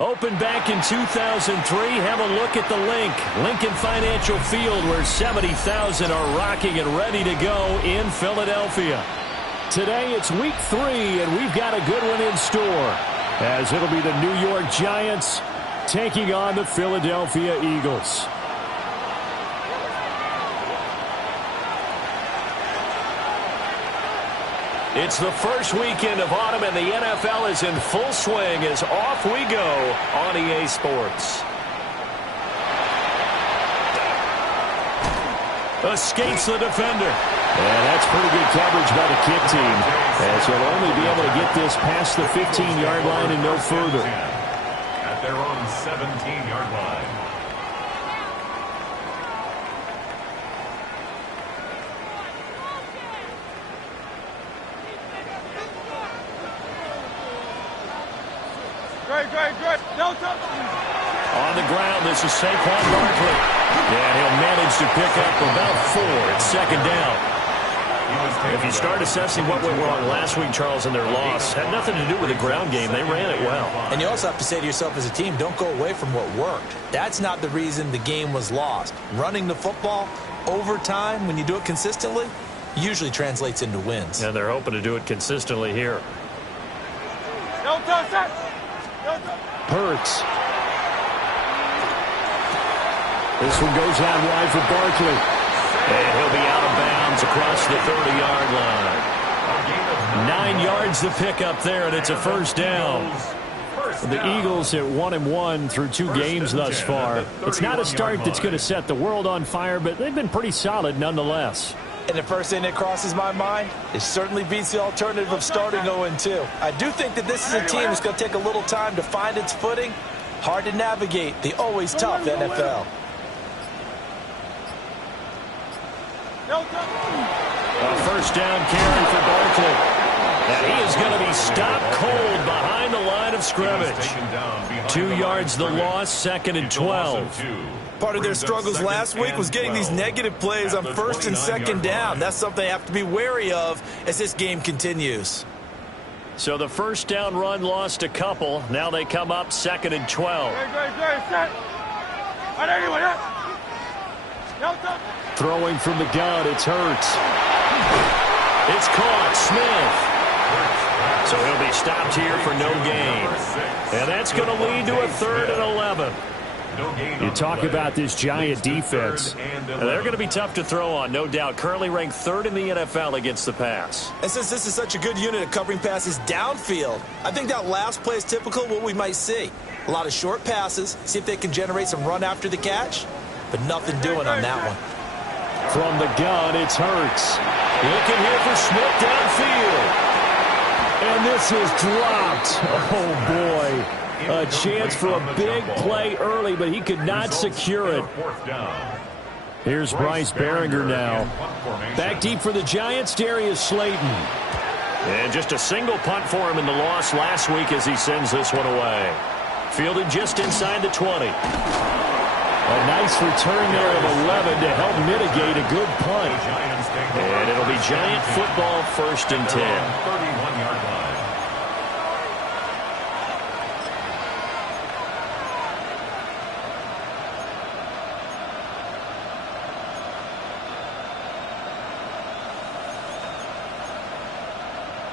Opened back in 2003, have a look at the link. Lincoln Financial Field, where 70,000 are rocking and ready to go in Philadelphia. Today it's week 3, and we've got a good one in store, as it'll be the New York Giants taking on the Philadelphia Eagles. It's the first weekend of autumn, and the NFL is in full swing as off we go on EA Sports. Escapes the defender. And that's pretty good coverage by the kick team, as he'll only be able to get this past the 15-yard line and no further. At their own 17-yard line. On the ground, this is Saquon Barkley. And he'll manage to pick up about 4 at second down. If you start assessing what went wrong last week, Charles, in their loss, had nothing to do with the ground game. They ran it well. And you also have to say to yourself as a team, don't go away from what worked. That's not the reason the game was lost. Running the football over time, when you do it consistently, usually translates into wins. And they're hoping to do it consistently here. Hurts. This one goes out wide for Barkley. And he'll be out of bounds across the 30-yard line. 9 yards to pick up there, and it's a first down. The Eagles at 1-1 through 2 games thus far. It's not a start that's going to set the world on fire, but they've been pretty solid nonetheless. And the first thing that crosses my mind, it certainly beats the alternative of starting 0-2. I do think that this is a team that's going to take a little time to find its footing. Hard to navigate the always tough NFL. A first down carry for Barkley. And he is going to be stopped cold behind the line of scrimmage. 2 yards the loss, 2nd and 12. Part of their struggles last week was getting these negative plays on 1st and 2nd down. That's something they have to be wary of as this game continues. So the first down run lost a couple. Now they come up 2nd and 12. Throwing from the gun, it's Hurts. It's caught, Smith. So he'll be stopped here for no gain. And that's going to lead to a 3rd and 11. You talk about this Giant defense. They're going to be tough to throw on, no doubt. Currently ranked 3rd in the NFL against the pass. And since this is such a good unit at covering passes downfield, I think that last play is typical of what we might see. A lot of short passes, see if they can generate some run after the catch, but nothing doing on that one. From the gun, it's Hurts. Looking here for Smith downfield. And this is dropped. Oh, boy. A chance for a big play early, but he could not secure it. Here's Bryce Behringer now. Back deep for the Giants, Darius Slayton. And just a single punt for him in the loss last week as he sends this one away. Fielded just inside the 20. A nice return there of 11 to help mitigate a good punt. And it'll be Giant football, 1st and 10. 31-yard line.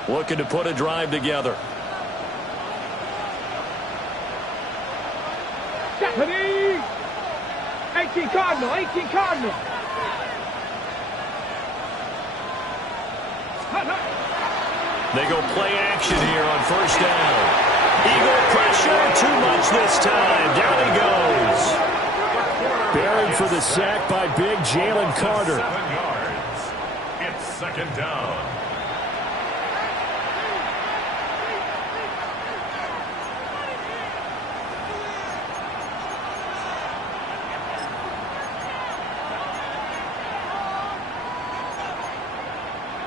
Looking to put a drive together. Ready? 18 Cardinal, 18 Cardinal. They go play action here on first down. Eagle pressure, too much this time. Down he goes. Buried for the sack by big Jalen Carter. 7 yards. It's second down.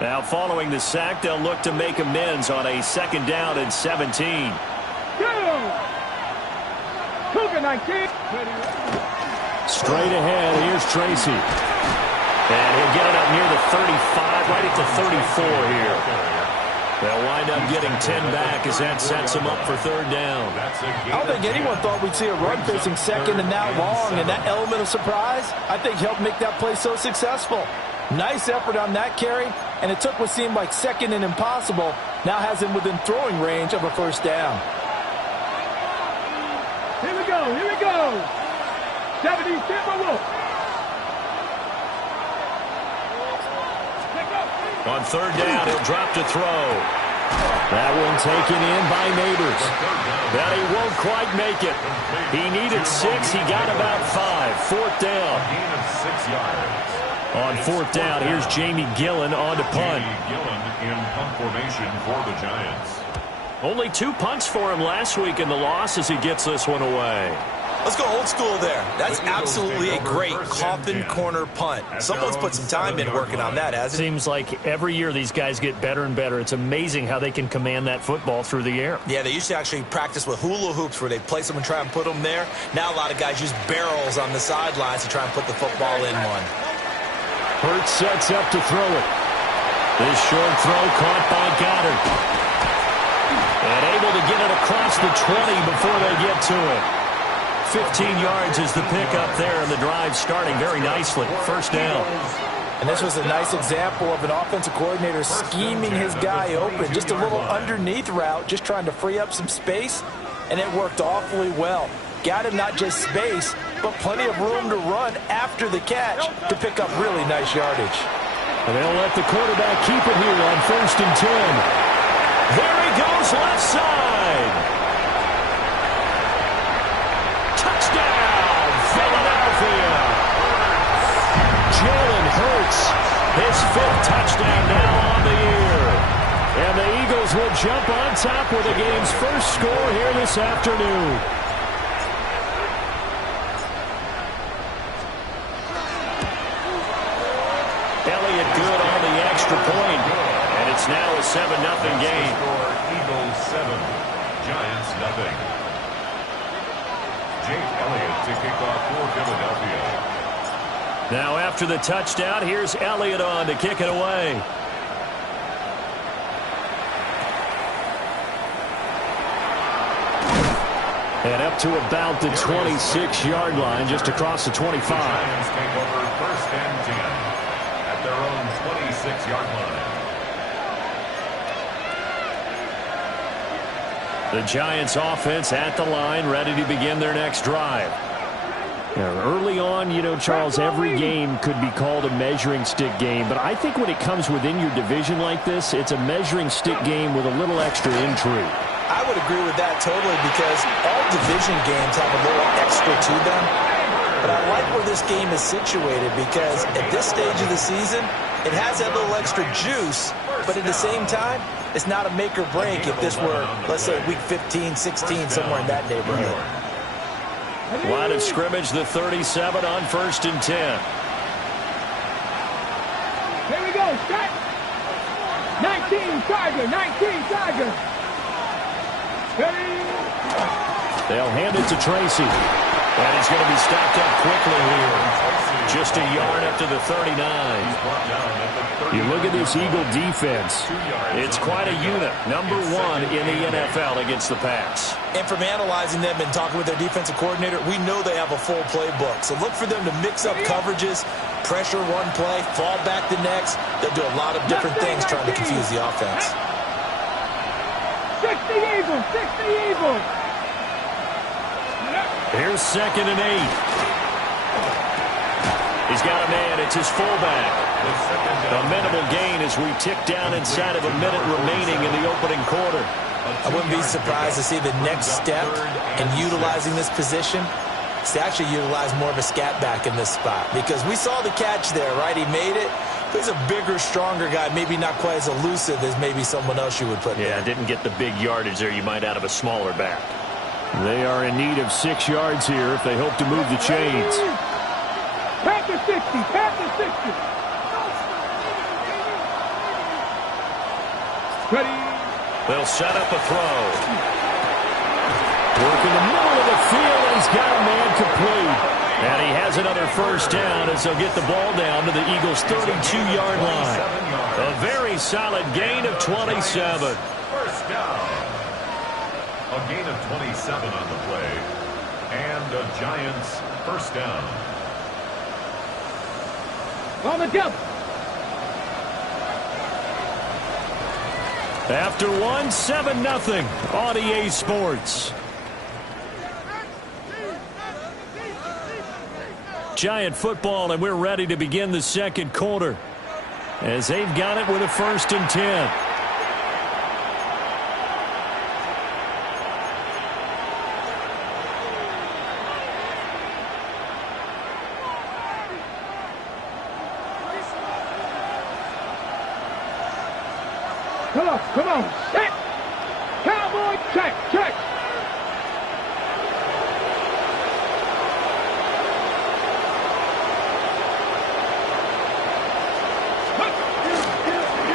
Now following the sack, they'll look to make amends on a second down and 17. Cougar 19. Straight ahead, here's Tracy. And he'll get it up near the 35, right at the 34 here. They'll wind up getting 10 back as that sets them up for third down. I don't think anyone thought we'd see a run facing second and that long, and that element of surprise, I think, helped make that play so successful. Nice effort on that carry, and it took what seemed like second and impossible, now has him within throwing range of a first down. Here we go, here we go. 70 Timberwolf. On third down, he'll drop to throw. That one taken in by Neighbors. But he won't quite make it. He needed 6. He got about 5. Fourth down. Gain of 6 yards. On fourth down, here's Jamie Gillen on to punt. Jamie Gillen in punt formation for the Giants. Only 2 punts for him last week in the loss as he gets this one away. Let's go old school there. That's absolutely a great coffin corner punt. Someone's put some time in working on that, hasn't it? Seems like every year these guys get better and better. It's amazing how they can command that football through the air. Yeah, they used to actually practice with hula hoops where they place them and try and put them there. Now a lot of guys use barrels on the sidelines to try and put the football in one. Hurts sets up to throw it. This short throw caught by Goddard. And able to get it across the 20 before they get to it. 15 yards is the pickup there, and the drive starting very nicely. First down. And this was a nice example of an offensive coordinator scheming his guy open. Just a little underneath route, just trying to free up some space, and it worked awfully well. Got him not just space, but plenty of room to run after the catch to pick up really nice yardage. And they'll let the quarterback keep it here on first and 10. There he goes, left side. Touchdown, Philadelphia. Jalen Hurts, his 5th touchdown now on the year. And the Eagles will jump on top with the game's first score here this afternoon. Elliott good on the extra point. And it's now a 7-0 game. Eagles 7, Giants nothing. Jake Elliott to kick off for Philadelphia. Now after the touchdown, here's Elliott on to kick it away. And up to about the 26-yard line, just across the 25. The Giants take over first and 10 at their own 26-yard line. The Giants offense at the line, ready to begin their next drive. Now, early on, you know, Charles, every game could be called a measuring stick game, but I think when it comes within your division like this, it's a measuring stick game with a little extra intrigue. I would agree with that totally because all division games have a little extra to them. But I like where this game is situated because at this stage of the season, it has that little extra juice, but at the same time, it's not a make or break if this were, let's say, week 15, 16, somewhere in that neighborhood. Line of scrimmage, the 37 on first and 10. Here we go, set. 19 Tiger, 19 Tiger. Ready? They'll hand it to Tracy. And he's going to be stopped up quickly here. Just a yard up to the 39. You look at this Eagle defense. It's quite a unit. Number 1 in the NFL against the pass. And from analyzing them and talking with their defensive coordinator, we know they have a full playbook. So look for them to mix up coverages, pressure one play, fall back the next. They'll do a lot of different things trying to confuse the offense. the Eagles. 6 the Eagles. Here's 2nd and 8. He's got a man. It's his fullback. A minimal gain as we tick down inside of a minute remaining in the opening quarter. I wouldn't be surprised to see the next step in utilizing this position is to actually utilize more of a scat back in this spot, because we saw the catch there, right? He made it. He's a bigger, stronger guy, maybe not quite as elusive as maybe someone else you would put there. Yeah, didn't get the big yardage there you might out of a smaller back. They are in need of 6 yards here if they hope to move the chains. Pack the 60. Pack the 60. Ready. They'll set up a throw. Work in the middle of the field, and he's got a man complete. And he has another first down as they'll get the ball down to the Eagles' 32-yard line. A very solid gain of 27. First down. A gain of 27 on the play. And the Giants' first down. On the jump. After one, 7-0 on EA Sports. Giant football, and we're ready to begin the second quarter as they've got it with a 1st and 10. Come on. Check. Cowboy, check.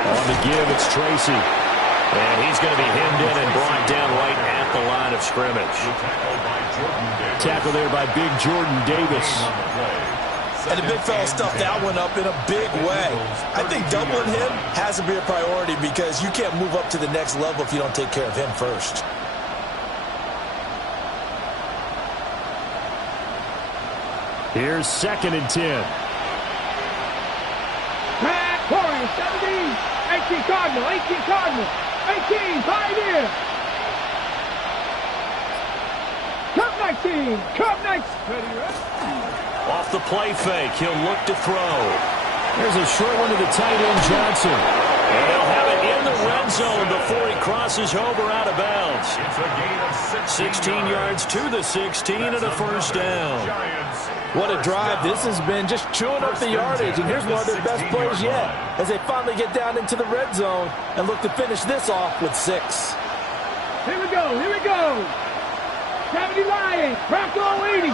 On the give, it's Tracy. And he's going to be hemmed in and brought down right at the line of scrimmage. Tackle there by big Jordan Davis. And the big fella stuffed that one up in a big way. I think doubling him has to be a priority, because you can't move up to the next level if you don't take care of him first. Here's 2nd and 10. Pack Warriors, 17. 18 Cardinal. 18, Pioneer. Cup 19. Ready, right? Off the play fake, he'll look to throw. There's a short one to the tight end, Johnson. And he'll have it in the red zone before he crosses over out of bounds. It's a gain of 16 yards to the 16 and a first down. What a drive this has been, just chewing up the yardage. And here's one of their best plays yet, as they finally get down into the red zone and look to finish this off with 6. Here we go. 70 Lions. Bronco 80.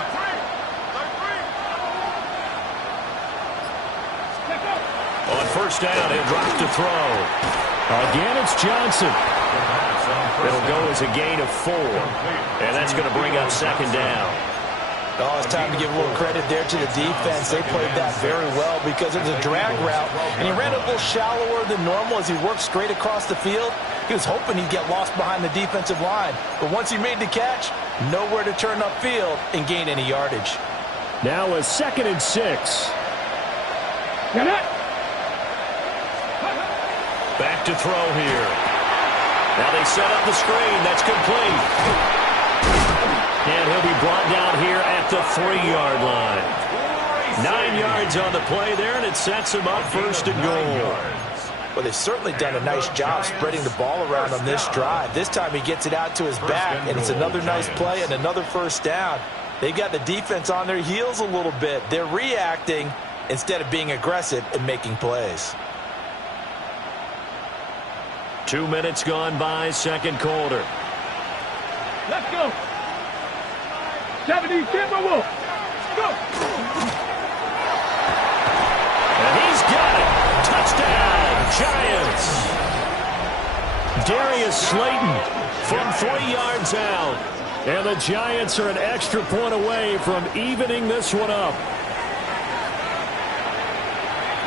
On first down, he'll drop to throw. Again, it's Johnson. It'll go as a gain of 4. And that's going to bring up 2nd down. Oh, it's time to give a little credit there to the defense. They played that very well, because it was a drag route, and he ran a little shallower than normal as he worked straight across the field. He was hoping he'd get lost behind the defensive line, but once he made the catch, nowhere to turn upfield and gain any yardage. Now a 2nd and 6. Get it. Back to throw here. Now they set up the screen. That's complete. And he'll be brought down here at the 3-yard line. 9 yards on the play there, and it sets him up 1st and goal. Well, they've certainly done a nice job spreading the ball around on this drive. This time he gets it out to his back, and it's another nice play and another first down. They've got the defense on their heels a little bit. They're reacting instead of being aggressive and making plays. 2 minutes gone by, second quarter. Let's go. 70 Timberwolves. Go. And he's got it. Touchdown, Giants. Darius Slayton from 3 yards out. And the Giants are an extra point away from evening this one up.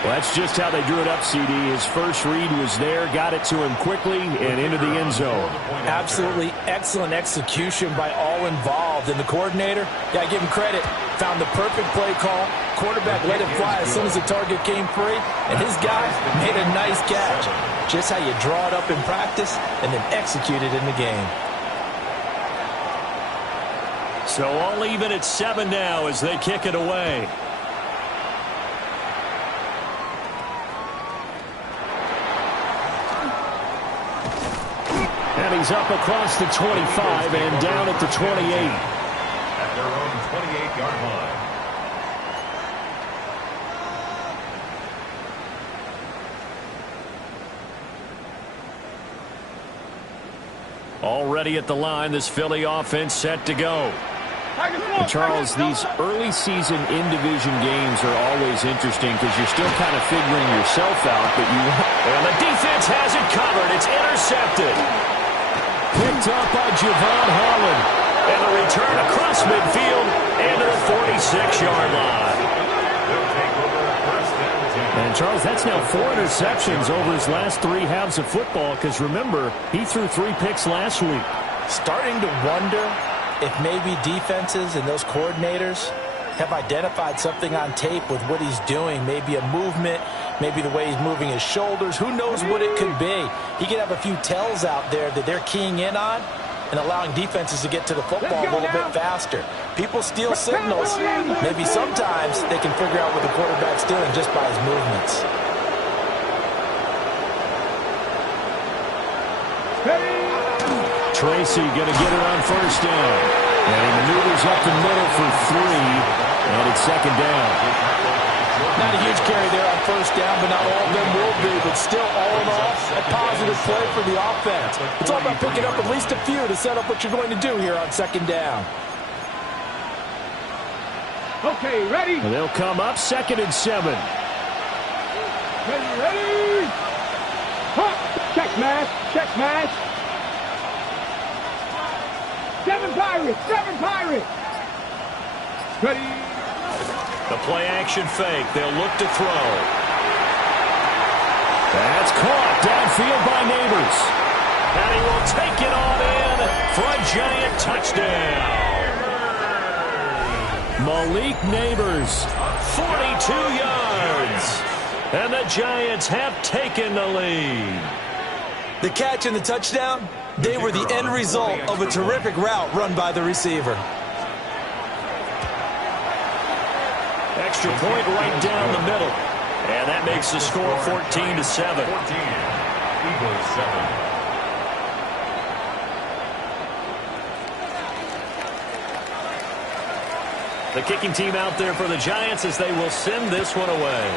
Well, that's just how they drew it up, CD. His first read was there, got it to him quickly, and into the end zone. Absolutely excellent execution by all involved. And the coordinator, got to give him credit, found the perfect play call. Quarterback let it fly as soon as the target came free, and his guy made a nice catch. Just how you draw it up in practice and then execute it in the game. So all even at 7 now as they kick it away. And he's up across the 25 and down at the 28. At their own 28-yard line. Already at the line, this Philly offense set to go. And Charles, these early season in-division games are always interesting because you're still kind of figuring yourself out, but and the defense has it covered. It's intercepted. Picked up by Javon Holland. And the return across midfield and to the 46-yard line. And Charles, that's now 4 interceptions over his last 3 halves of football because remember, he threw 3 picks last week. Starting to wonder if maybe defenses and those coordinators have identified something on tape with what he's doing. Maybe a movement, maybe the way he's moving his shoulders. Who knows what it could be? He could have a few tells out there that they're keying in on and allowing defenses to get to the football a little bit faster. People steal signals. Maybe sometimes they can figure out what the quarterback's doing just by his movements. Tracy going to get it on first down. And he maneuvers up the middle for 3. And it's second down. Not a huge carry there on first down, but not all of them will be. But still, all in all, a positive play for the offense. It's all about picking up at least a few to set up what you're going to do here on second down. Okay, ready? And they'll come up 2nd and 7. Ready? Huh. Check smash. Check smash. 7 Pirates. 7 Pirates. Ready? The play-action fake. They'll look to throw. That's caught downfield by Neighbors. And he will take it on in for a giant touchdown. Malik Neighbors, 42 yards. And the Giants have taken the lead. The catch and the touchdown, they were the end result of a terrific route run by the receiver. Extra point right down the middle. And that makes the score 14 to 7. 14. Eagles 7. The kicking team out there for the Giants as they will send this one away.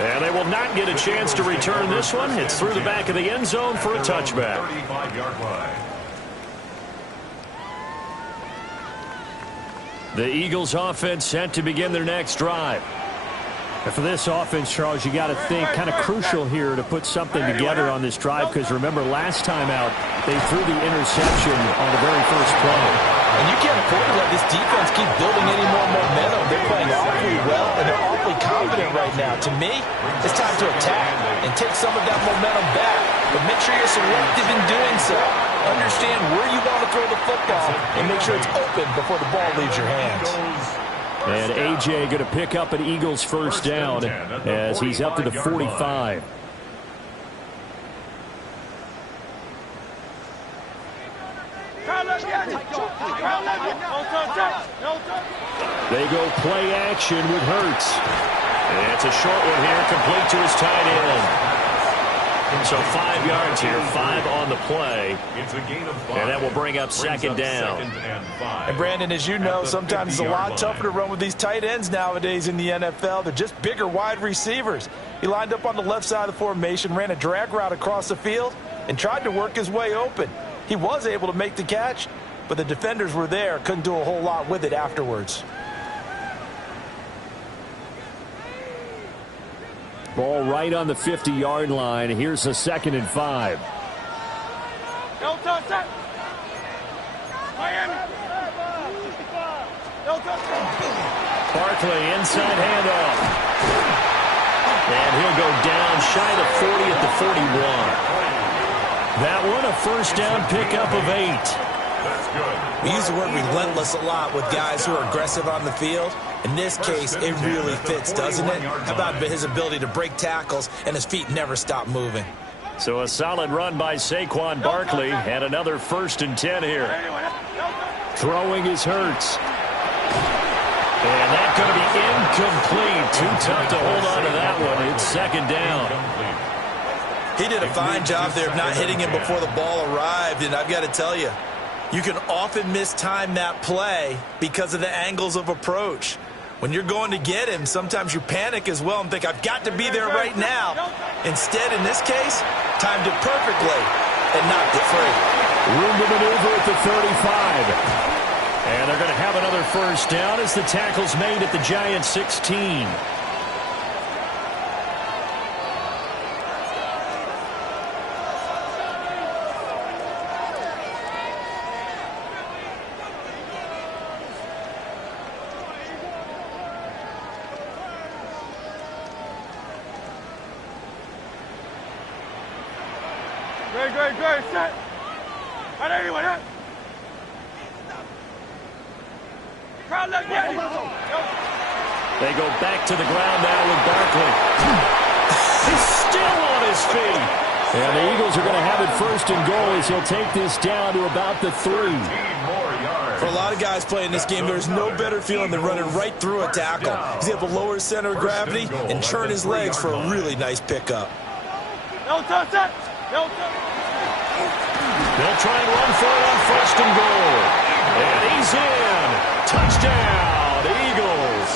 And they will not get a chance to return this one. It's through the back of the end zone for a touchback. 35-yard line. The Eagles offense set to begin their next drive. And for this offense, Charles, you got to think kind of crucial here to put something together on this drive because remember last time out they threw the interception on the very first play. And you can't afford to let this defense keep building any more momentum. They're playing awfully well and they're awfully confident right now. To me, it's time to attack and take some of that momentum back. But make sure you're selective in doing so. Understand where you want to throw the football and make sure it's open before the ball leaves your hands. And A.J. going to pick up an Eagles first down as he's up to the 45. They go play action with Hurts. And it's a short one here, complete to his tight end. So 5 yards here, 5 on the play. It's a gain of 5. And that will bring up second down. And Brandon, as you know, sometimes it's a lot tougher to run with these tight ends nowadays in the NFL. They're just bigger wide receivers. He lined up on the left side of the formation, ran a drag route across the field, and tried to work his way open. He was able to make the catch, but the defenders were there, couldn't do a whole lot with it afterwards. Ball right on the 50-yard line. Here's a 2nd and 5. Barkley inside handoff. And he'll go down shy of 40 at the 41. That one a first down pickup of 8. We use the word relentless a lot with guys who are aggressive on the field. In this case, it really fits, doesn't it? How about his ability to break tackles and his feet never stop moving? So a solid run by Saquon Barkley and another 1st and 10 here. Throwing is Hurts. And that's going to be incomplete. Too tough to hold on to that one. It's 2nd down. He did a fine job there of not hitting him before the ball arrived, and I've got to tell you, you can often mistime that play because of the angles of approach. When you're going to get him, sometimes you panic as well and think, I've got to be there right now. Instead, in this case, timed it perfectly and knocked it free. Room to maneuver at the 35. And they're going to have another 1st down as the tackle's made at the Giants' 16. Great, set. They go back to the ground now with Barkley. He's still on his feet. And the Eagles are going to have it 1st and goal as he'll take this down to about the 3. For a lot of guys playing this game, there's no better feeling than running right through a tackle. He's able to lower his center of gravity and churn his legs for a really nice pickup. No touch that. No touch. They'll try and run for it on 1st and goal. And he's in. Touchdown, Eagles.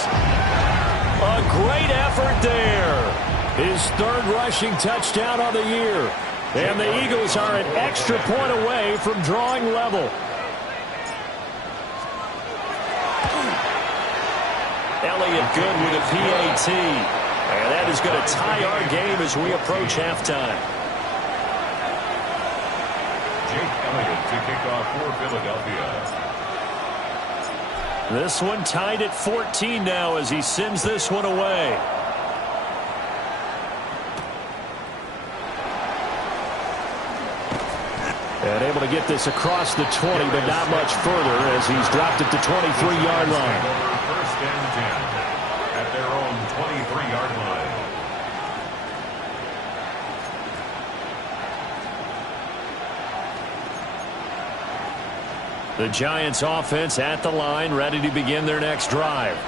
A great effort there. His 3rd rushing touchdown of the year. And the Eagles are an extra point away from drawing level. Elliott good with a PAT. And that is going to tie our game as we approach halftime. Jake Elliott to kick off for Philadelphia. This one tied at 14 now as he sends this one away. And able to get this across the 20, but not much further as he's dropped it to 23-yard line. 1st and 10 at their own 23-yard line. The Giants offense at the line, ready to begin their next drive.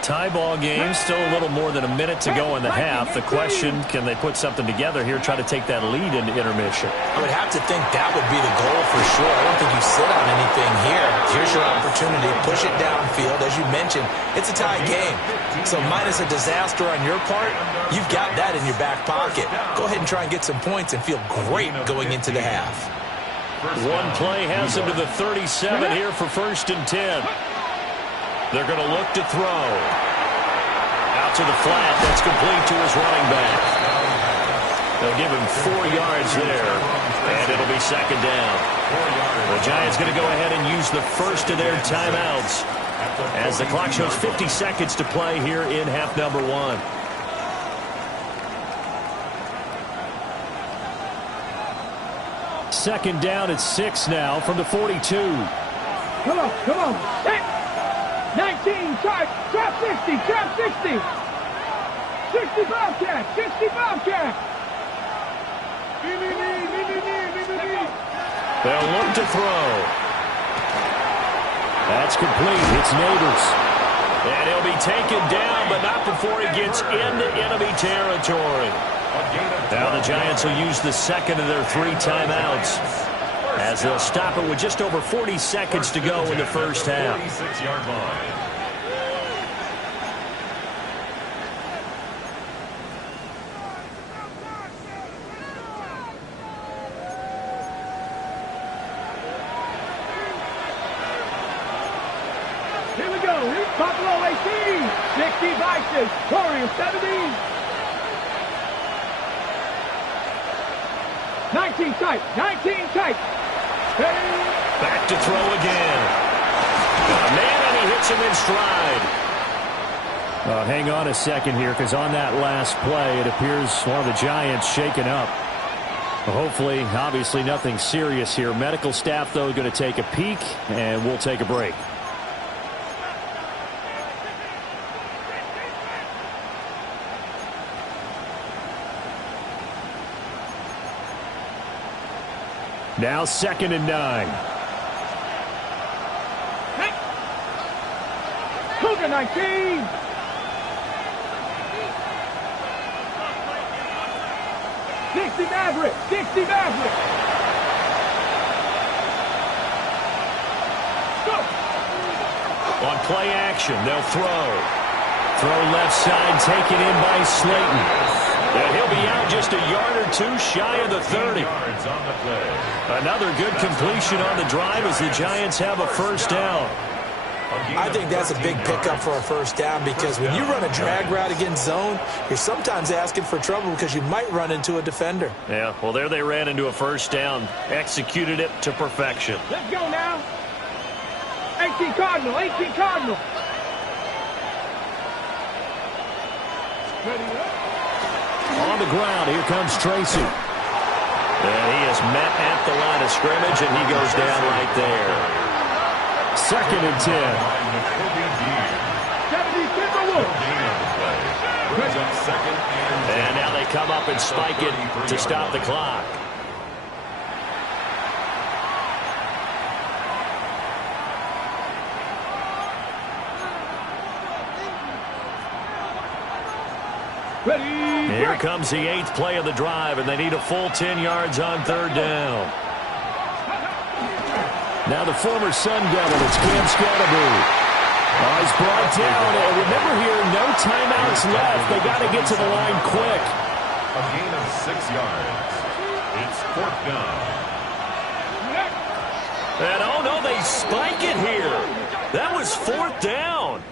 Tie ball game, still a little more than a minute to go in the half. The question, can they put something together here, try to take that lead into intermission? I would have to think that would be the goal for sure. I don't think you sit on anything here. Here's your opportunity. Push it downfield. As you mentioned, it's a tie game. So minus a disaster on your part, you've got that in your back pocket. Go ahead and try and get some points and feel great going into the half. One play has him to the 37 here for 1st and 10. They're going to look to throw. Out to the flat. That's complete to his running back. They'll give him 4 yards there, and it'll be 2nd down. The Giants going to go ahead and use the 1st of their timeouts as the clock shows 50 seconds to play here in half number 1. Second down at 6 now from the 42. Come on. Hey. 19, trap 60, trap 60. 65 catch, 65 catch. They'll look to throw. That's complete. It's Neighbors. And he'll be taken down, but not before he gets into enemy territory. Now the Giants will use the 2nd of their 3 timeouts as they'll stop it with just over 40 seconds to go in the first half. 46-yard line. Here we go. Here's Buffalo 18. 60 Vices. Warriors 17. 19 tight. 19 tight. Back to throw again. Got a man, and he hits him in stride. Hang on a second here, because on that last play, it appears one of the Giants shaken up. Hopefully, obviously, nothing serious here. Medical staff, though, going to take a peek, and we'll take a break. Now 2nd and 9. Cougar 19. Dixie Maverick. Dixie Maverick. Go. On play action, they'll throw. Throw left side, taken in by Slayton. And he'll be out just a yard or two shy of the 30. Another good completion on the drive as the Giants have a first down. I think that's a big pickup for a first down because when you run a drag route against zone, you're sometimes asking for trouble because you might run into a defender. Yeah, well, there they ran into a first down. Executed it to perfection. Let's go now. 18 Cardinal. 18 Cardinal. Ready up. On the ground, here comes Tracy. And he is met at the line of scrimmage, and he goes down right there. 2nd and 10. And now they come up and spike it to stop the clock. Here comes the 8th play of the drive, and they need a full 10 yards on 3rd down. Now the former Sun Devil, it's Cam Scatterby. He's brought down, and remember here, no timeouts left. They got to get to the line quick. A gain of 6 yards. It's 4th down. And oh no, they spike it here. That was 4th down.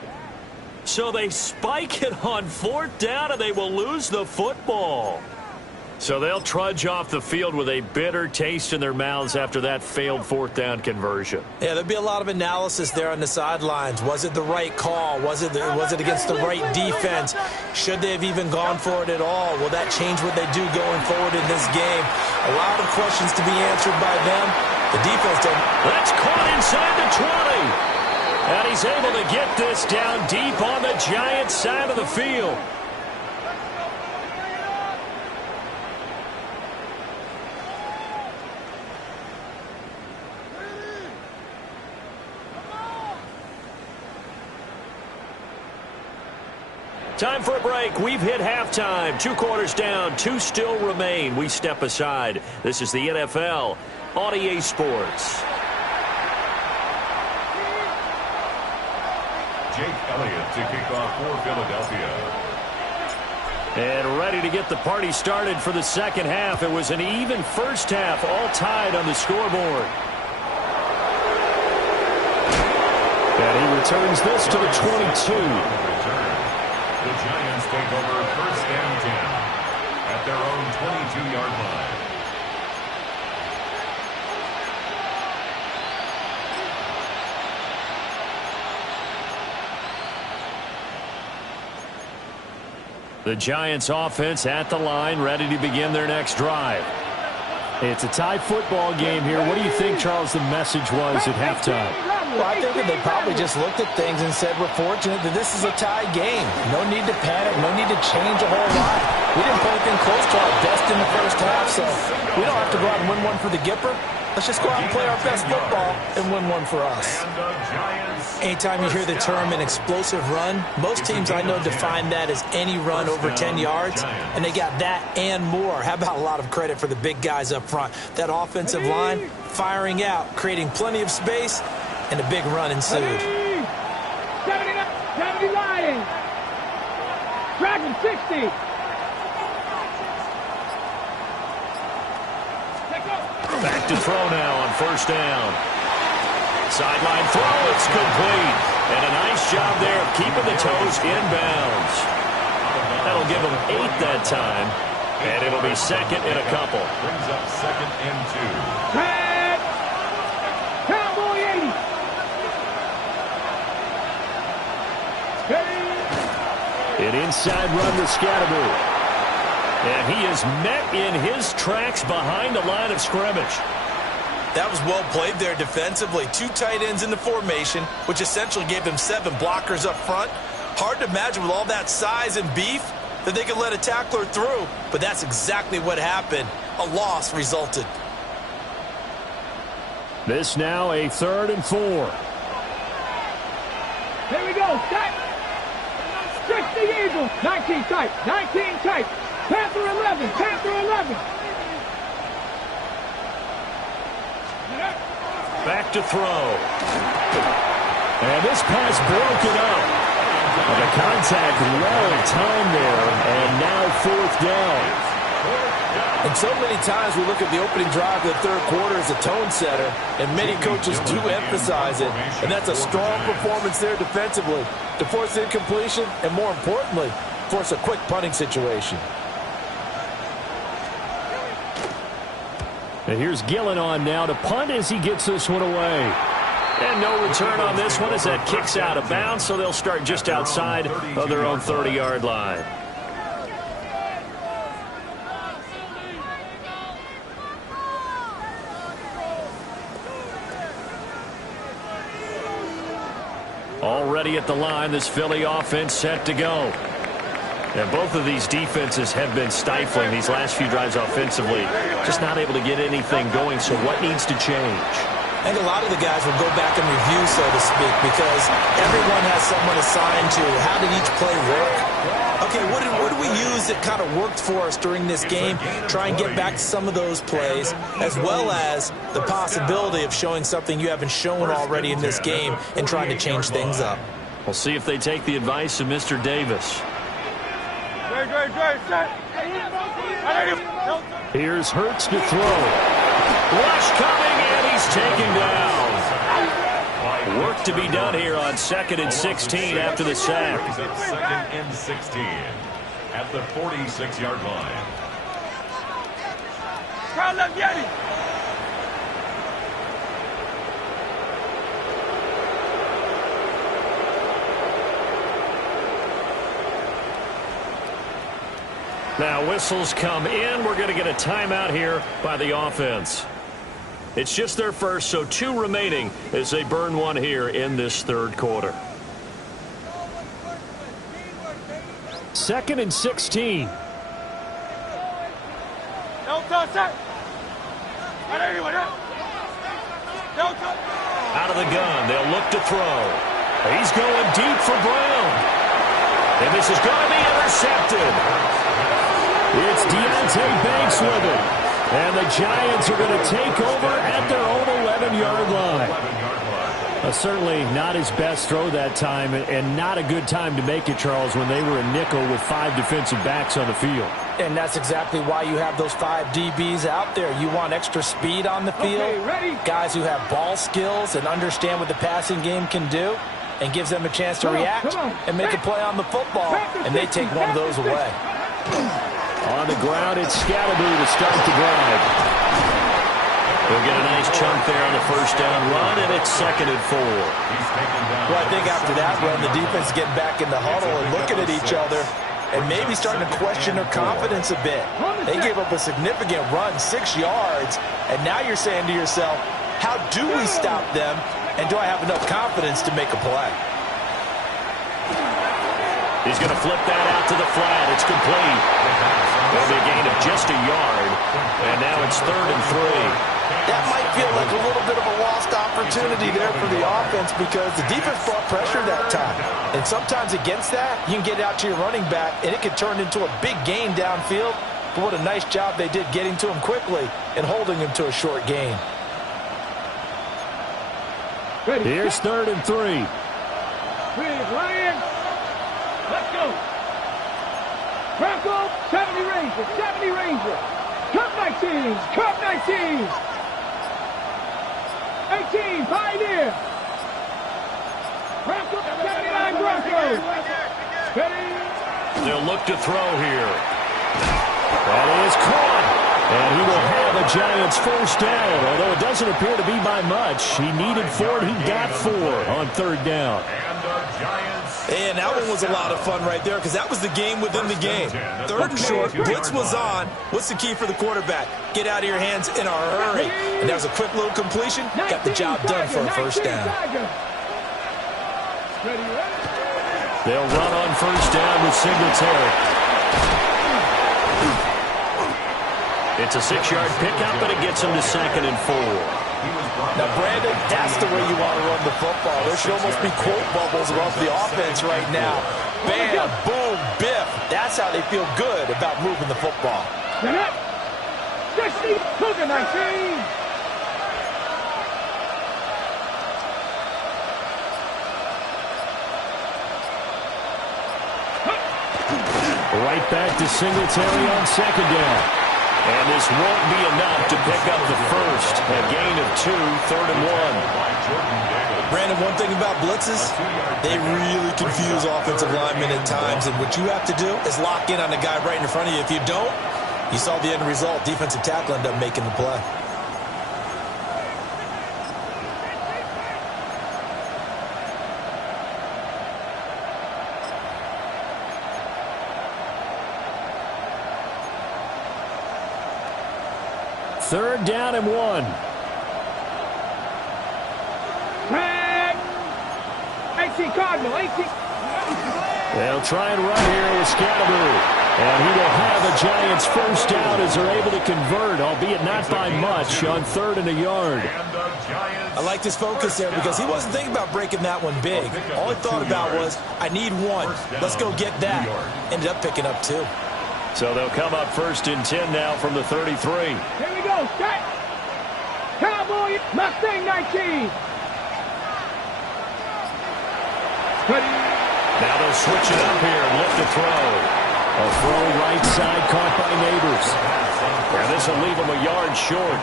So they spike it on 4th down, and they will lose the football. So they'll trudge off the field with a bitter taste in their mouths after that failed 4th down conversion. Yeah, there'll be a lot of analysis there on the sidelines. Was it the right call? Was it against the right defense? Should they have even gone for it at all? Will that change what they do going forward in this game? A lot of questions to be answered by them. The defense doesn't. That's caught inside the 20. And he's able to get this down deep on the Giants' side of the field. Time for a break. We've hit halftime. 2 quarters down. 2 still remain. We step aside. This is the NFL on EA Sports. Jake Elliott to kick off for Philadelphia. And ready to get the party started for the second half. It was an even first half, all tied on the scoreboard. And he returns this to the 22. The Giants take over 1st and 10 at their own 22-yard line. The Giants offense at the line, ready to begin their next drive. It's a tie football game here. What do you think, Charles, the message was at halftime? Well, I think that they probably just looked at things and said, we're fortunate that this is a tie game. No need to panic. No need to change a whole lot. We didn't play anything close to our best in the first half, so we don't have to go out and win one for the Gipper. Let's just go out and play our best football and win one for us. Anytime you hear the term an explosive run, most teams I know define that as any run over 10 yards, and they got that and more. How about a lot of credit for the big guys up front? That offensive line firing out, creating plenty of space, and a big run ensued. 70 Lions. Dragon 60. Back to throw now on 1st down. Sideline throw, it's complete. And a nice job there of keeping the toes inbounds. That'll give them 8 that time. And it'll be 2nd and a couple. Brings up 2nd and 2. Red. Cowboy 80. An inside run to Scatterby. And he is met in his tracks behind the line of scrimmage. That was well played there defensively. 2 tight ends in the formation, which essentially gave them 7 blockers up front. Hard to imagine with all that size and beef that they could let a tackler through, but that's exactly what happened. A loss resulted. This now a 3rd and 4. Here we go. Set. 60 Eagles. 19 tight. 19 tight. Panther 11. Panther 11. Back to throw. And this pass broken up. And the contact well timed there. And now 4th down. And so many times we look at the opening drive of the third quarter as a tone setter, and many coaches do emphasize it. And that's a strong performance there defensively to force incompletion and, more importantly, force a quick punting situation. And here's Gillen on now to punt as he gets this one away. And no return on this one as that kicks out of bounds, so they'll start just outside of their own 30-yard line. Already at the line, this Philly offense set to go. And both of these defenses have been stifling these last few drives offensively. Just not able to get anything going, so what needs to change? I think a lot of the guys will go back and review, so to speak, because everyone has someone assigned to how did each play work. Okay, what did we use that kind of worked for us during this game? Try and get back to some of those plays, as well as the possibility of showing something you haven't shown already in this game and trying to change things up. We'll see if they take the advice of Mr. Davis. Here's Hurts to throw. Rush coming, and he's taken down. Work to be done here on 2nd and 16 after the sack. 2nd and 16 at the 46-yard line. Now whistles come in. We're going to get a timeout here by the offense. It's just their first, so 2 remaining as they burn one here in this third quarter. 2nd and 16. Out of the gun, they'll look to throw. He's going deep for Brown. And this is going to be intercepted. It's Deontay Banks with it. And the Giants are going to take over at their own 11-yard line. Certainly not his best throw that time, and not a good time to make it, Charles, when they were a nickel with 5 defensive backs on the field. And that's exactly why you have those 5 DBs out there. You want extra speed on the field, guys who have ball skills and understand what the passing game can do, and gives them a chance to react and make a play on the football, and they take one of those away. On the ground, it's Scalaboo to start the drive. We'll get a nice chunk there on the first down run, and it's 2nd and 4. Well, I think after that run, the defense is getting back in the huddle and looking at each other and maybe starting to question their confidence a bit. They gave up a significant run, 6 yards, and now you're saying to yourself, how do we stop them, and do I have enough confidence to make a play? He's going to flip that out to the flat. It's complete. That'll be a gain of just a yard, and now it's 3rd and 3. That might feel like a little bit of a lost opportunity there for the offense because the defense brought pressure that time. And sometimes against that, you can get out to your running back, and it can turn into a big gain downfield. But what a nice job they did getting to him quickly and holding him to a short gain. Here's 3rd and 3. Ryan, let's go. Bronco, 70 Ranger, 70 Ranger. Cup 19, Cup 19. 18, Pioneer. Bronco, 79 Broncos. They'll look to throw here. That is caught. And he will have a Giants first down, although it doesn't appear to be by much. He needed 4, and he got 4 on 3rd down. And that one was a lot of fun right there because that was the game within the game. 3rd and short, blitz was on. What's the key for the quarterback? Get out of your hands in a hurry. And that was a quick little completion. Got the job done for a first down. They'll run on first down with Singletary. It's a 6-yard pickup, but it gets him to 2nd and 4. Now, Brandon, that's the way you want to run the football. There should almost be quote bubbles about the offense right now. Bam, boom, biff. That's how they feel good about moving the football. 60, Cougar 19. Right back to Singletary on second down. And this won't be enough to pick up the first. A gain of 2, 3rd and 1. Brandon, one thing about blitzes, they really confuse offensive linemen at times. And what you have to do is lock in on the guy right in front of you. If you don't, you saw the end result. Defensive tackle ended up making the play. Third down and 1. Tag. 18 Cardinal, 18. They'll try and run here with Scatterbury. And he will have a Giants first down as they're able to convert, albeit not by much, on 3rd and a yard. I liked his focus there because he wasn't thinking about breaking that one big. All he thought about was, I need 1. Let's go get that. Ended up picking up 2. So they'll come up 1st and 10 now from the 33. Here we go. Set. Cowboy. Mustang 19. Now they'll switch it up here and look to throw. A throw right side caught by Neighbors. And this will leave him a yard short.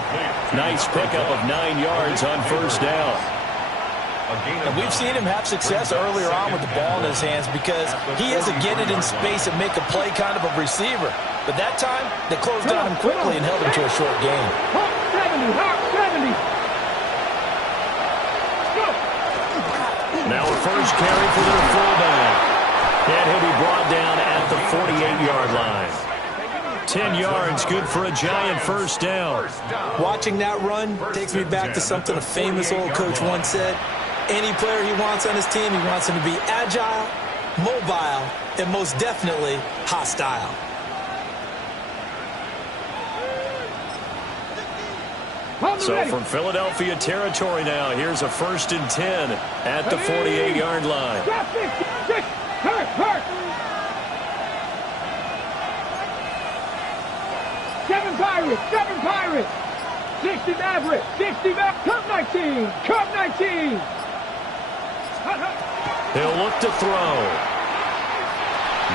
Nice pickup of 9 yards on first down. And we've seen him have success earlier on with the ball in his hands because he has to get it in space and make a play kind of a receiver. But that time, they closed on him quickly and held him to a short gain. Hawk 70, Hawk 70. Go. Now a first carry for their fullback. And he'll be brought down at the 48-yard line. 10 yards, good for a Giant first down. Watching that run takes me back to something a famous old coach once said. Any player he wants on his team, he wants him to be agile, mobile, and most definitely hostile. So from Philadelphia territory now, here's a 1st and 10 at the 48-yard line. Hurt. 7 Pirates. 60 Maverick. 60 Maverick. Cup 19. Cup 19. He'll look to throw.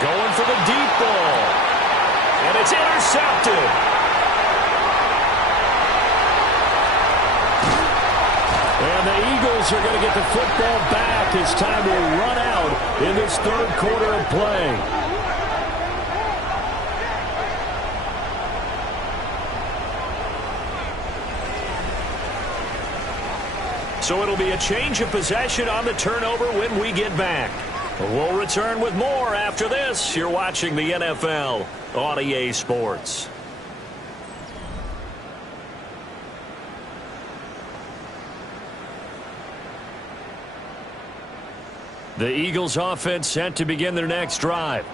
Going for the deep ball. And it's intercepted. And the Eagles are going to get the football back as time will run out in this 3rd quarter of play. So it'll be a change of possession on the turnover when we get back. We'll return with more after this. You're watching the NFL on EA Sports. The Eagles offense set to begin their next drive.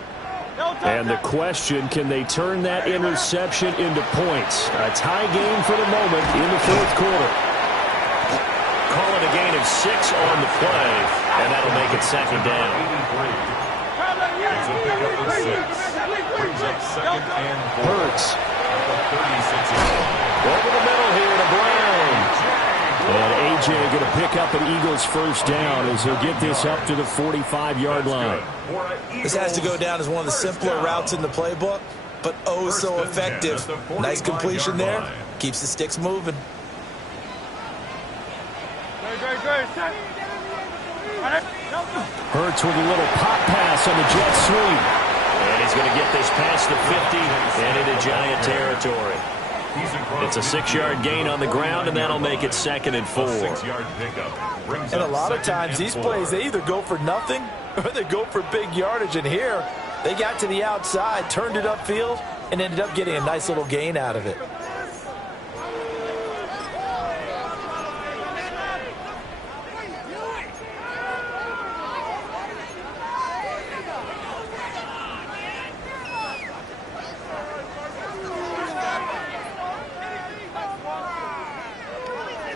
And the question, can they turn that interception into points? A tie game for the moment in the 4th quarter. Call it a gain of 6 on the play, and that'll make it 2nd down. It's a pickup of 6. Brings up 2nd and 4. Hurts. Over the middle here to Brown. And A.J. going to pick up an Eagles first down as he'll get this up to the 45-yard line. This has to go down as one of the simpler routes in the playbook, but oh so effective. Nice completion there. Keeps the sticks moving. Hurts with a little pop pass on the jet sweep. And he's going to get this past the 50 and into Giant territory. It's a 6-yard gain on the ground, and that'll make it 2nd and 4. And a lot of times these plays, they either go for nothing or they go for big yardage. And here, they got to the outside, turned it upfield, and ended up getting a nice little gain out of it.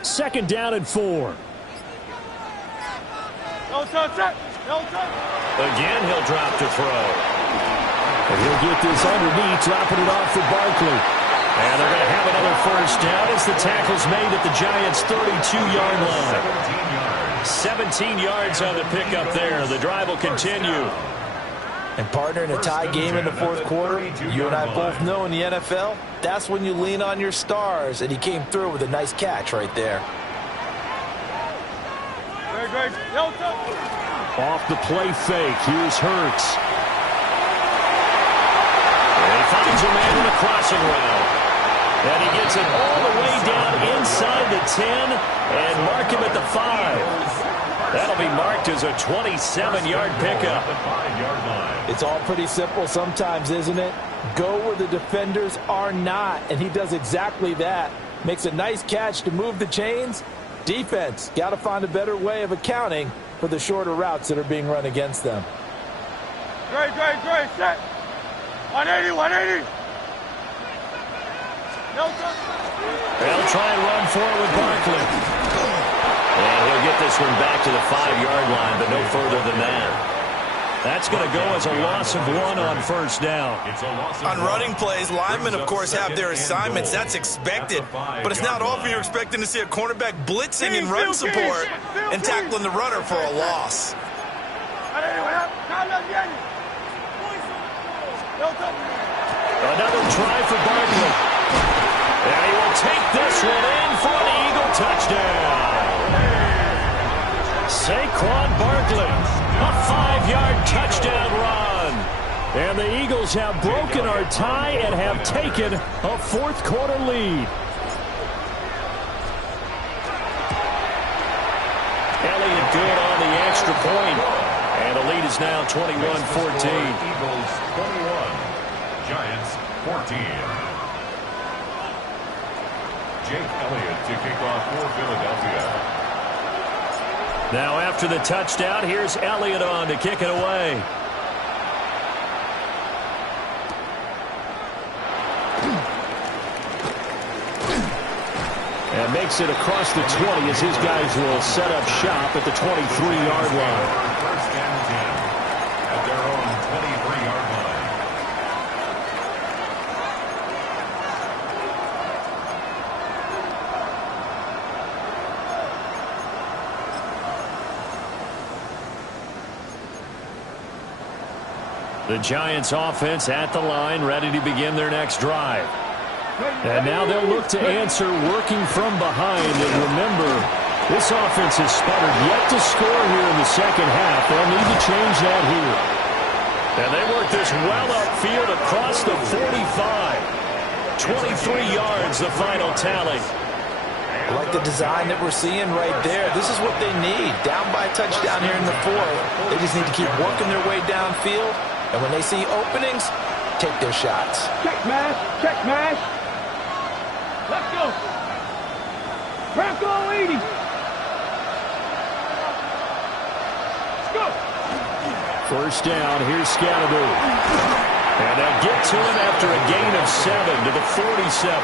2nd down and 4. Again, he'll drop to throw. And he'll get this underneath, dropping it off for Barkley. And they're going to have another first down as the tackle's made at the Giants' 32-yard line. 17 yards on the pickup there. The drive will continue. And partner, in a tie game in the fourth quarter, you and I both know in the NFL, that's when you lean on your stars, and he came through with a nice catch right there. Off the play fake, here's Hurts. And he finds a man in a crossing route. And he gets it all the way down inside the 10 and mark him at the 5. That'll be marked as a 27-yard pickup. It's all pretty simple sometimes, isn't it? Go where the defenders are not, and he does exactly that. Makes a nice catch to move the chains. Defense, got to find a better way of accounting for the shorter routes that are being run against them. Great, set. 180, 180. They'll try and run for it with Barkley. And he'll get this one back to the 5-yard line, but no further than that. That's going to go as a loss of 1 on first down. On running plays, linemen, of course, have their assignments. That's expected. But it's not often you're expecting to see a cornerback blitzing in run support and tackling the runner for a loss. Another try for Barkley. And he will take this one in for an Eagle touchdown. Saquon Barkley, a 5-yard touchdown run. And the Eagles have broken our tie and have taken a fourth-quarter lead. Elliott good on the extra point. And the lead is now 21-14. Eagles 21, Giants 14. Jake Elliott to kick off for Philadelphia. Now after the touchdown, here's Elliott on to kick it away. And makes it across the 20 as his guys will set up shop at the 23-yard line. First and 10 at their own 23-yard line. The Giants offense at the line, ready to begin their next drive. And now they'll look to answer working from behind. And remember, this offense has sputtered yet to score here in the second half. They'll need to change that here. And they work this well upfield across the 45. 23 yards, the final tally. I like the design that we're seeing right there. This is what they need. Down by a touchdown here in the fourth. They just need to keep working their way downfield. And when they see openings, take their shots. Check mash, check mash. Let's go. Bronco 80. Let's go. First down, here's Scatterby. And they'll get to him after a gain of 7 to the 47.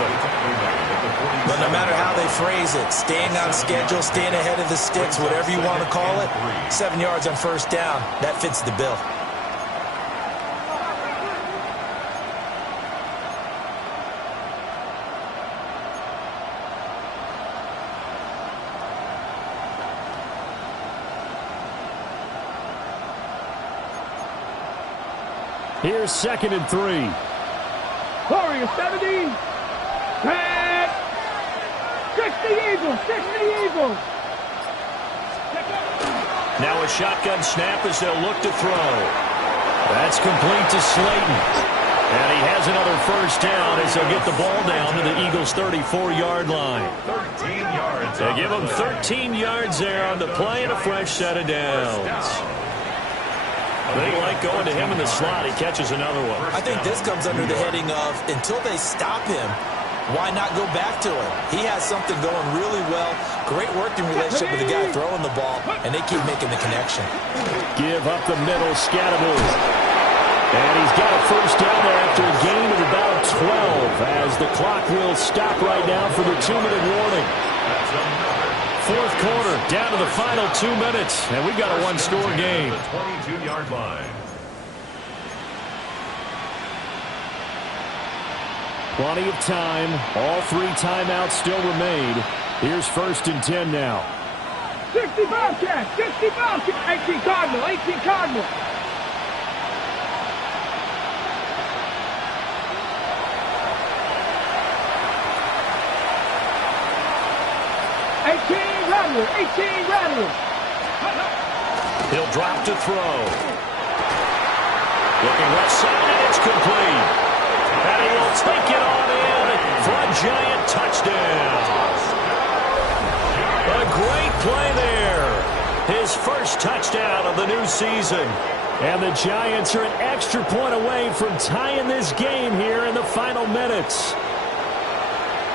But no matter how they phrase it, staying on schedule, staying ahead of the sticks, whatever you want to call it, 7 yards on first down, that fits the bill. Here's 2nd and 3. Warrior 70. Red. 60 Eagles. 60 Eagles. Now a shotgun snap as they'll look to throw. That's complete to Slayton. And he has another first down as they'll get the ball down to the Eagles' 34-yard line. 13 yards. They give him 13 yards there on the play and a fresh set of downs. They like going to him in the slot. He catches another one. I think this comes under the heading of, until they stop him, why not go back to him? He has something going really well. Great working relationship with the guy throwing the ball, and they keep making the connection. Give up the middle, Scatterby. And he's got a first down there after a gain of about 12 as the clock will stop right now for the 2-minute warning. Fourth quarter, down to the final 2 minutes, and we've got a one-score game. The 22-yard line. Plenty of time. All 3 timeouts still remain. Here's 1st and 10 now. 60 Bobcats, 60 Bobcats, 18 Cardinal, 18 Cardinal. 18 Rattler. He'll drop to throw. Looking left side, and it's complete. And he will take it on in for a Giant touchdown. A great play there. His first touchdown of the new season. And the Giants are an extra point away from tying this game here in the final minutes.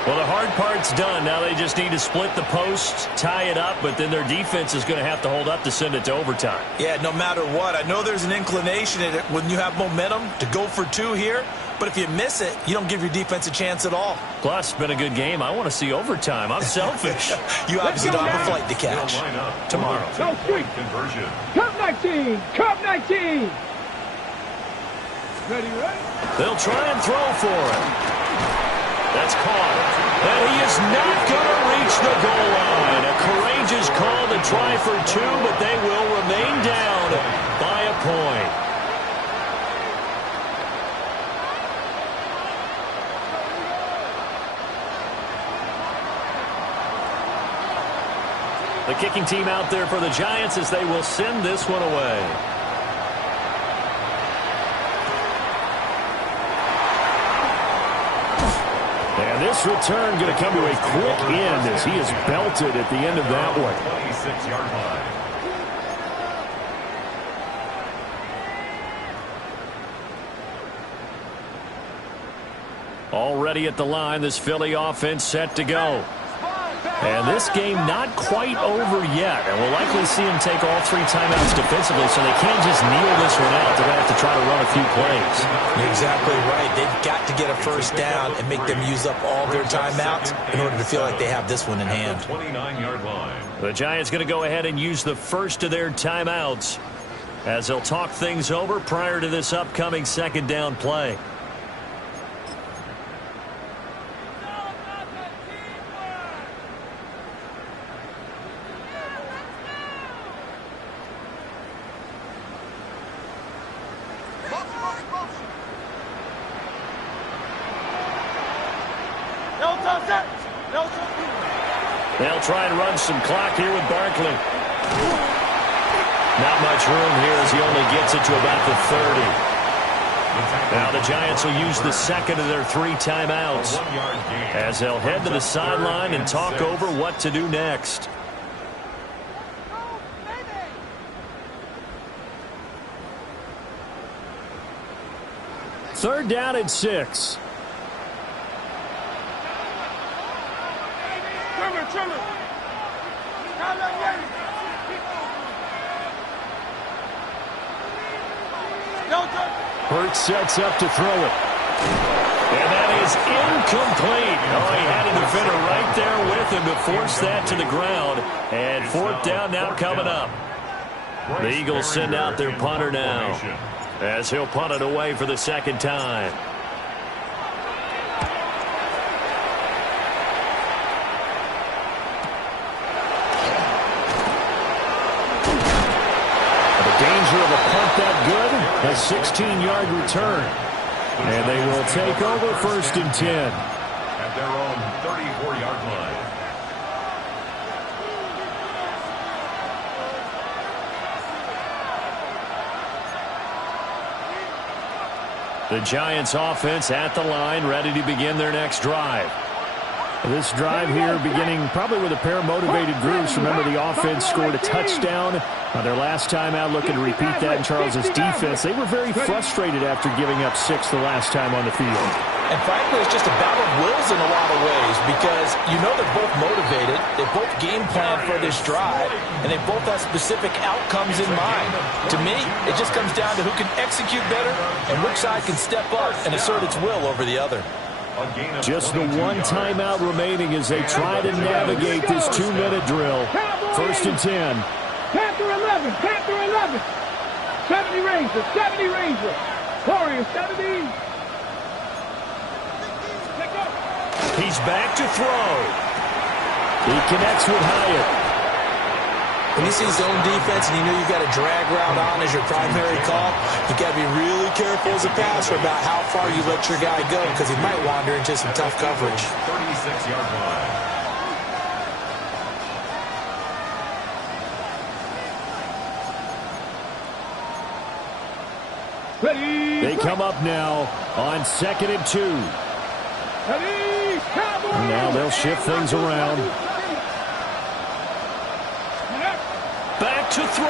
Well, the hard part's done. Now they just need to split the post, tie it up, but then their defense is going to have to hold up to send it to overtime. Yeah, no matter what. I know there's an inclination in it when you have momentum to go for 2 here, but if you miss it, you don't give your defense a chance at all. Plus, it's been a good game. I want to see overtime. I'm selfish. You obviously don't have a flight to catch. Tomorrow. No street. Conversion. Cup 19. Cup 19. Ready? They'll try and throw for it. That's caught. And he is not going to reach the goal line. A courageous call to try for 2, but they will remain down by a point. The kicking team out there for the Giants as they will send this one away. And this return going to come to a quick end as he is belted at the end of that one. 26-yard line. Already at the line, this Philly offense set to go. And this game not quite over yet. And we'll likely see him take all 3 timeouts defensively, so they can't just kneel this one out. They're going to have to try to run a few plays. You're exactly right. They've got to get a first down and make them use up all their timeouts in order to feel like they have this one in hand. 29-yard line. The Giants going to go ahead and use the first of their timeouts as they'll talk things over prior to this upcoming 2nd down play. They'll try and run some clock here with Barkley. Not much room here as he only gets it to about the 30. Now the Giants will use the second of their 3 timeouts as they'll head to the sideline and talk over what to do next. Third down and 6. Hurts sets up to throw it. And that is incomplete. Oh, he had a defender right there with him to force that to the ground. And 4th down now coming up. The Eagles send out their punter now as he'll punt it away for the 2nd time. Danger of a punt that good, a 16-yard return. And they will take over 1st and 10. At their own 34-yard line. The Giants offense at the line, ready to begin their next drive. This drive here beginning probably with a pair of motivated groups. Remember, the offense scored a touchdown on their last time out, looking to repeat that in Charles's defense. They were very frustrated after giving up 6 the last time on the field. And frankly, it's just a battle of wills in a lot of ways because you know they're both motivated, they both game plan for this drive, and they both have specific outcomes in mind. To me, it just comes down to who can execute better and which side can step up and assert its will over the other. Just the one timeout remaining as they try to navigate this 2-minute drill. 1st and 10. Panther 11, Panther 11. 70 Ranger, 70 Ranger. Warrior 70. He's back to throw. He connects with Hyatt. When you see zone defense and you know you've got a drag route on as your primary call, you've got to be really careful as a passer about how far you let your guy go because he might wander into some tough coverage. 36-yard line. Ready. They come up now on 2nd and 2. Ready. Cowboys. Now they'll shift things around. Back to throw.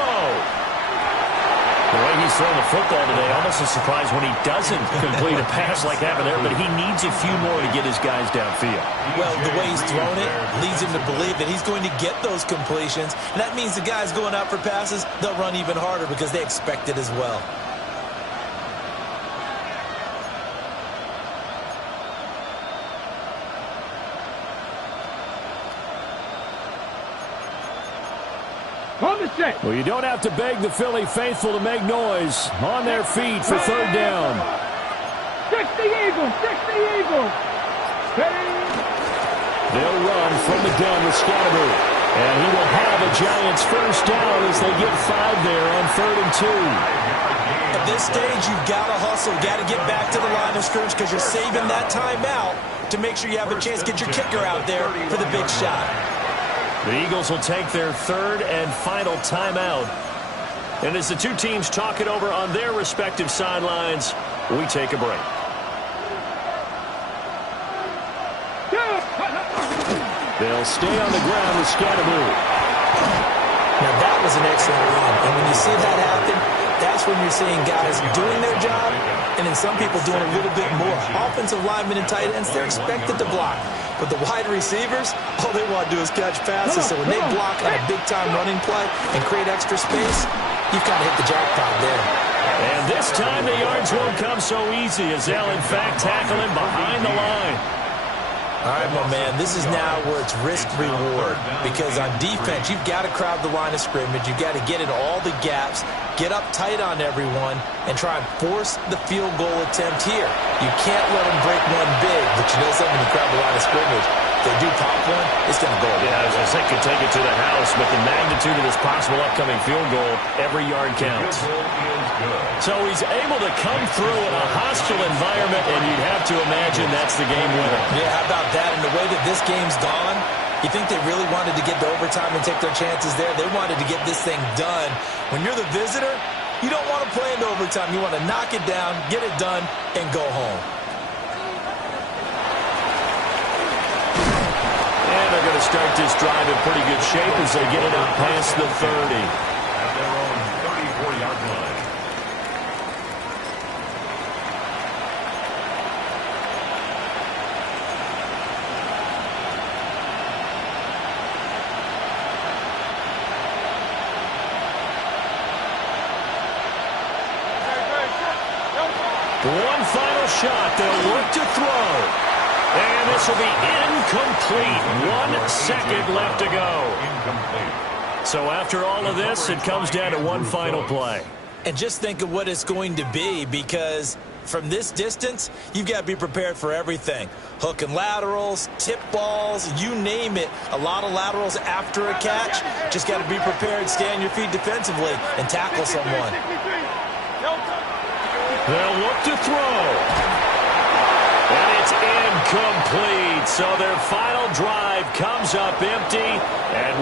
The way he's throwing the football today, almost a surprise when he doesn't complete a pass like that there, but he needs a few more to get his guys downfield. Well, the way he's thrown it leads him to believe that he's going to get those completions, and that means the guys going out for passes, they'll run even harder because they expect it as well. On the set. Well, you don't have to beg the Philly faithful to make noise. On their feet for 3rd down. 60 Eagles, 60 Eagles. Ready. They'll run from the gun with Scatterby. And he will have a Giants 1st down as they get 5 there on 3rd and 2. At this stage, you've got to hustle. You've got to get back to the line of scrimmage because you're saving that timeout to make sure you have a chance to get your kicker out there for the big shot. The Eagles will take their 3rd and final timeout. And as the two teams talk it over on their respective sidelines, we take a break. They'll stay on the ground with Scatterby. Now, that was an excellent run. And when you see that happen, that's when you're seeing guys doing their job and then some people doing a little bit more. Offensive linemen and tight ends, they're expected to block. But the wide receivers, all they want to do is catch passes. So when they block on a big-time running play and create extra space, you've kind of hit the jackpot there. And this time the yards won't come so easy as they'll, in fact, tackle him behind the line. All right, my man, this is now where it's risk-reward because on defense, you've got to crowd the line of scrimmage. You've got to get in all the gaps, get up tight on everyone, and try and force the field goal attempt here. You can't let them break one big, but you know something, you crowd the line of scrimmage. If they do pop one, it's going to go. Yeah, as I said, could take it to the house, but the magnitude of this possible upcoming field goal, every yard counts. So he's able to come through in a hostile environment, and you'd have to imagine that's the game winner. Yeah, how about that? And the way that this game's gone, you think they really wanted to get to overtime and take their chances there? They wanted to get this thing done. When you're the visitor, you don't want to play into overtime. You want to knock it down, get it done, and go home. And they're going to start this drive in pretty good shape as they get it out past the 30. At their own 34-yard line. One final shot. They'll work to throw. And this will be incomplete. 1 second left to go. Incomplete. So after all of this, it comes down to one final play. And just think of what it's going to be because from this distance, you've got to be prepared for everything. Hook and laterals, tip balls, you name it. A lot of laterals after a catch. Just got to be prepared, stay on your feet defensively, and tackle someone. They'll look to throw. And it's incomplete. So their final drive comes up empty. And